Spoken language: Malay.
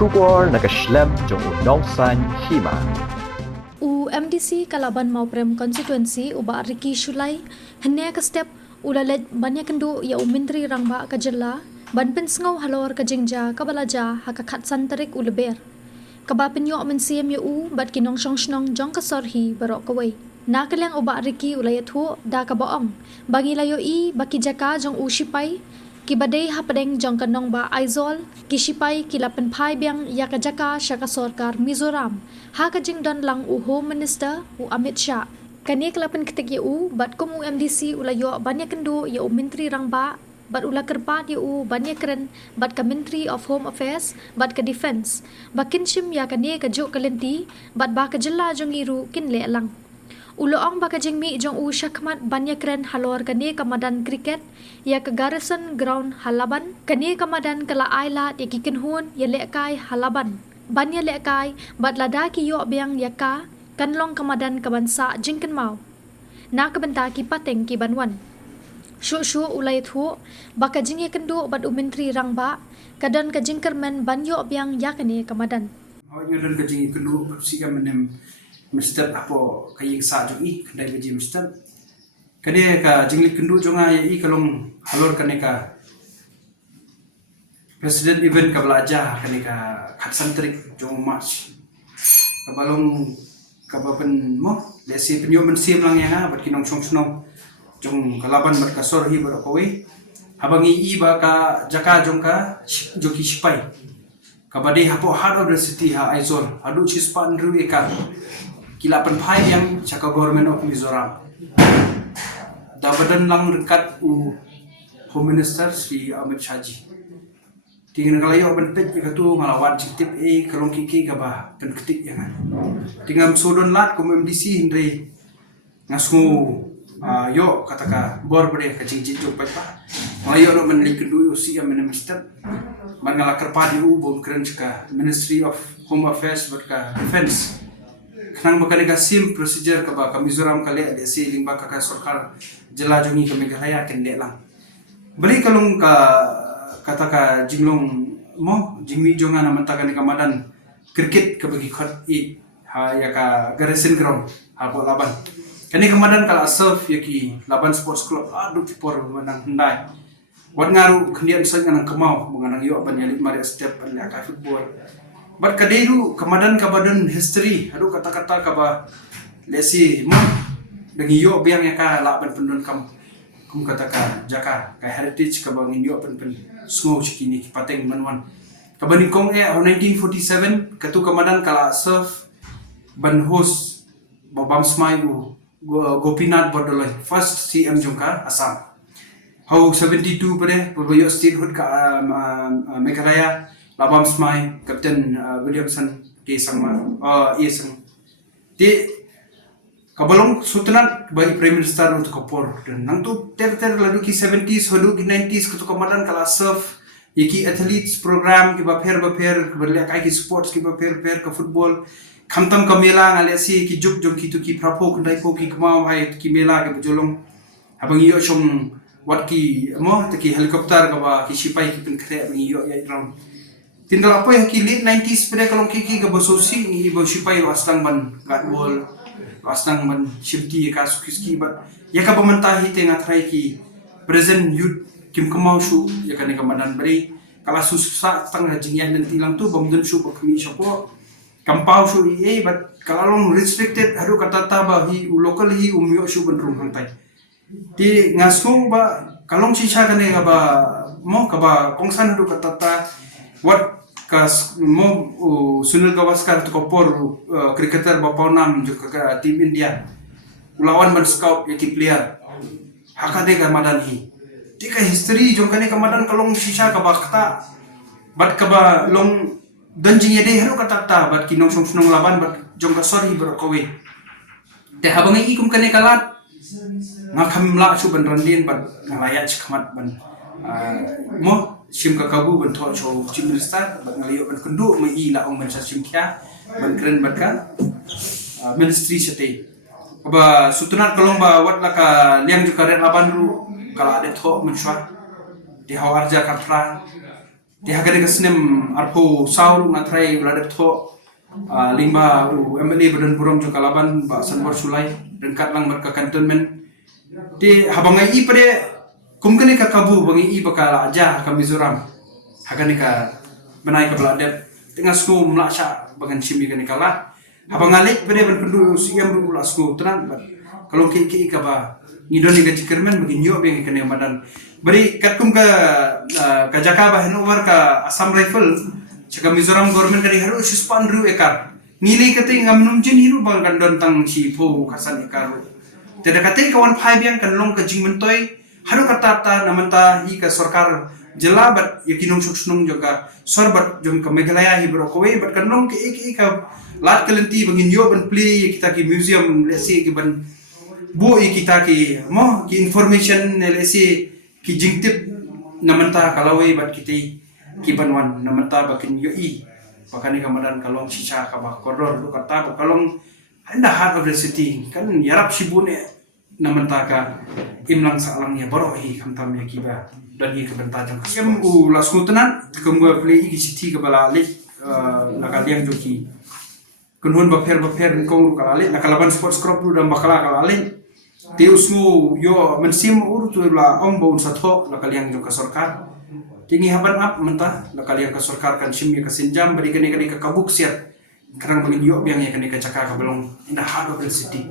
Shubor nakaslem jong unongsan hima. MDC Kalaban Mauprem Constituency uba Riki Shulai hanya ka step ulalet banyak kendo ya Menteri Rangba Kajela ban pensngau halor ka jingja kabalaja hakakat santarik uleber kaba penyo mensiam yu bat kinong shnong jong ka sorhi barok kawai nakalang uba Riki ulayat ho da ka baong bagi layo I baki jaka jong usipai kibadai hapadeng jong kanong ba aizol kisipai kilapan phai biang yakajaka syaka sorkar Mizoram hakajing don lang Home Minister Amit Shah kani kilapan ketik yu bat komu MDC ulayo banyak kendo ya Menteri Rangba bat ula kerpat yu banyak keren bat ka Ministry of Home Affairs bat ka Defense bakin shim ya kani ka juk kalenti bat ba ka jela jong iru kin le lang uloong baka jingmi jong syakmat banyak keren halor kani kamadan kriket ya ke Garrison Ground Halaban kani kamadan kala aila di kikenhun ya lekai Halaban banya lekai bat lada ki yo biang yaka kanlong kamadan kabansa jingken mau na kabenta ki pateng ki banwan shu ulai thu baka jingye kendo bat Menteri Rangba kadan ka jingkermen banyo biang yakani kamadan Yudan ka jingye kendo sika menem Mr. Apo kaying sa jong I kandai baji Mr. Kade ka jinglik kendu jonga ya I kalong halor kane ka President event ka belaja kane ka khatsan trik jong march kabalong kabapen mo lesi penyo mensim lang ya bat kinong song jong kalaban bat ka sorhi bar kowe habang I ba ka jaka jong ka joki sipai kabade hapo hard of the city ha aizol adu chispan ru ekar kilapan phai yang chaka government of Mizoram dabadan lang dekat Home Minister Sri Amit Shah ji tinggal kalayo bentet ikatu malawat jitip kalong kiki gaba penketik yang tinggal sudon lat kum MDC hindre ngasu yo kataka bor bade kacing jijok pa malayo no menli kedu si Minister mangala kerpadi bon keren ka Ministry of Home Affairs berka Defense kanang bakal sim procedure ka ba Mizoram kali ada si limba ka sarkar jela jongi ka Meghalaya kende lang beli kalong ka kata ka jinglong mo jingmi jonga na mantakan ka madan cricket ka bagi khot I ha ya ka Garrison Ground ha po laban kani kamadan kala surf yaki Laban Sports Club adu tipor menang hendai wat ngaru kendian sang nang kemau menganang yo ban yalit mari step an ka football bat kaderu kamadan kabadan history adu kata-kata kaba lesi mo dengi yo biang ya ka la ban pendon kam kata jaka ka heritage ka bangin yo pen sngo chikini pateng manwan kabani kong 1947 katu kamadan kala surf ban host babam smai Gopinath Bordoloi first CM jongka Assam how 72 pare Purbayo statehood ka Meghalaya Labam Smai Captain Williamson ke sangma sang di kabalong sutunan bagi Prime Minister untuk kapor dan nang tu ter lalu ki 70s hodu ki 90s kutu kamadan kala surf yaki athletes program ki baper berliak kai ki sports ki baper ke football kamtam kamela ngaliasi ki juk jong ki tu ki prapo kandai po ki kemau hai ki mela ke bejolong habang iyo som wat ki mo ki helikopter ka ba ki sipai ki pen kre iyo ya ground tinggal apa yang kili 90s pada kalau kiki ke bososi ni ibu sipai wastang ban gatwol wastang ban shifti ka sukiski bat ya ka pementahi tengah trai ki present youth kim kemau su ya kan kamadan beri kala susah tengah jingian dan tilang tu bamdun su bakmi syapo kampau su bat kalau restricted haru kata tabahi local hi umyo su benrum hantai di ngasu ba kalong sisa kan ba mo ka ba kongsan haru kata ta what kas mo Sunil Gavaskar tu kopor cricketer bapau nam juga ke tim India ulawan ban scout yaki player hakade ka madan hi tika history jong kane kamadan kalong sisa ka bakta bat ka ba long danjing yade haru kata ta bat kinong song laban bat jong ka sorry bro kowe te habang ikum kane kalat ngakam la su ban randin bat ngalayat kamat ban mo sim ka kabu ban tho cho Chief Minister ban ngaliyo ban kendu mai la ong ban sa sim kya ban kren ban ka ministry sete ba sutunat kalong ba wat la ka liang ju karen laban ru kala ade tho menswa di hawarja katra Di hagani kasnem arpo saur ngatrai uladat tho lingba MLA Badan Burom jo Kalaban ba Sanbor Sulai dengkat lang berka kantonmen di habangai I pada kumkani ka kabu bangi I bakal aja ka Mizoram hagani ka benai ka beladet tengah sku melaksa bagan simi gani kala habangalik pada ban pendu siam ulah sku tenan kalau ki ka ba ngidoni ka cikermen bagi nyok beng kene madan beri katkum ka Jaka bah over ka Assam Rifle Caka Mizoram government kari haru suspend ru ekar. Ngili kate ngamnum jin hiru bang kan don tang si po kasan ekar. Teda kate kawan phai biang kan long ka jing mentoy haru kata ta namanta hi ka sarkar jela bat yakinong suksnung juga sorbat jom ka Meghalaya hi bro kowe bat kan long ke ka lat kalenti bangin yo ban play kita ki museum lesi ki ban bu kita ki mo ki information lesi ki jingtip namanta kalawe bat kita kibanwan namanta bakin yoi bakani kamadan kalong sisa kabah koridor lu kata kalong anda heart of the city kan yarap sibune namanta ka imlang salang ya borohi kamtam ya kiba dan hi kebentajang kem u laskutenan kemua play i city kabala alik nakaliang joki kunhun baper kong kalalik nakalaban sports club lu dan bakala kalalik teusmu yo mensim urtu la ombo satho nakaliang joka sarkar tinggi haban up mentah nakaliang ka sarkar kan simya ka sinjam bari kani ka kabuk siat karang bangin yo biang ya kani ka caka ka belong in the heart of the city